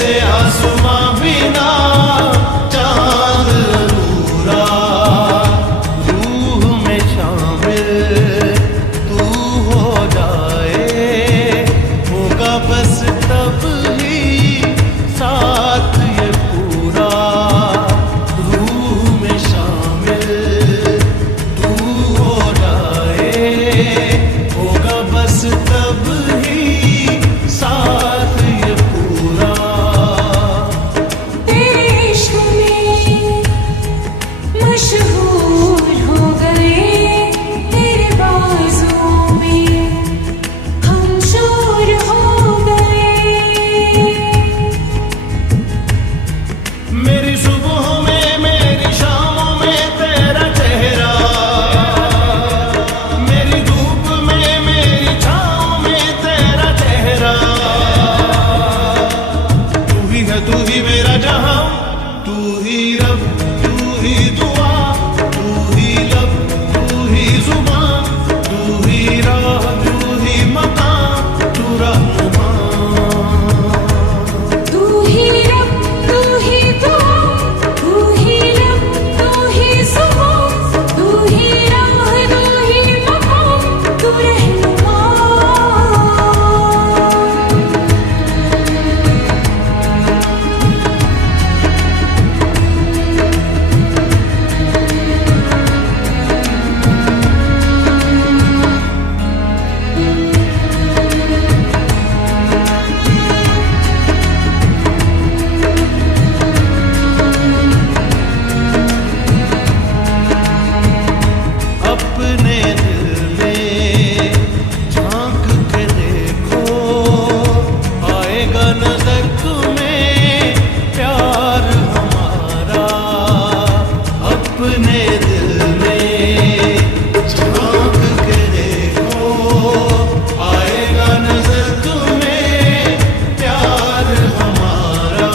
जैसे आसमां बिना चांद अधूरा, रूह में शामिल तू हो जाए, होगा बस तब ही साथ ये पूरा। रूह में शामिल तू हो जाए, होगा बस तब ही साथ ये पूरा। तेरे इश्क में मशहूर हो गए, तेरे बाजुओं में हम शूर हो गए। मेरी सुबह में मेरी शामों में तेरा चेहरा, मेरी धूप में मेरी छाँव में तेरा चेहरा। तू ही है तू ही मेरा जहां, तू ही रब तू ही दुआ, तू ही लब तू ही जुबान, तू ही राह तू ही मकान, तू रहनुमा। तू ही रब, तू ही दुआ, तू ही लब, तू ही जुबान, तू ही राह, तू ही मकाम, तू रहनुमा। अपने दिल में झांक के देखो, आएगा नजर तुम्हें प्यार हमारा। अपने दिल में झांक के देखो, आएगा नजर तुम्हें प्यार हमारा।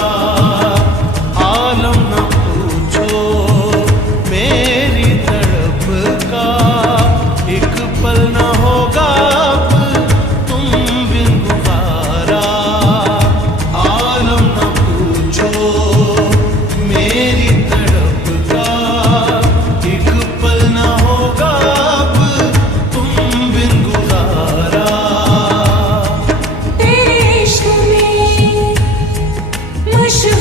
आलम न पूछो मेरी तड़प का, एक पल न होगा अब तुम बिन गुजारा। आलम न पूछो मेरी तड़प का, एक पल न होगा अब तुम बिन गुजारा। तेरे इश्क में मशहूर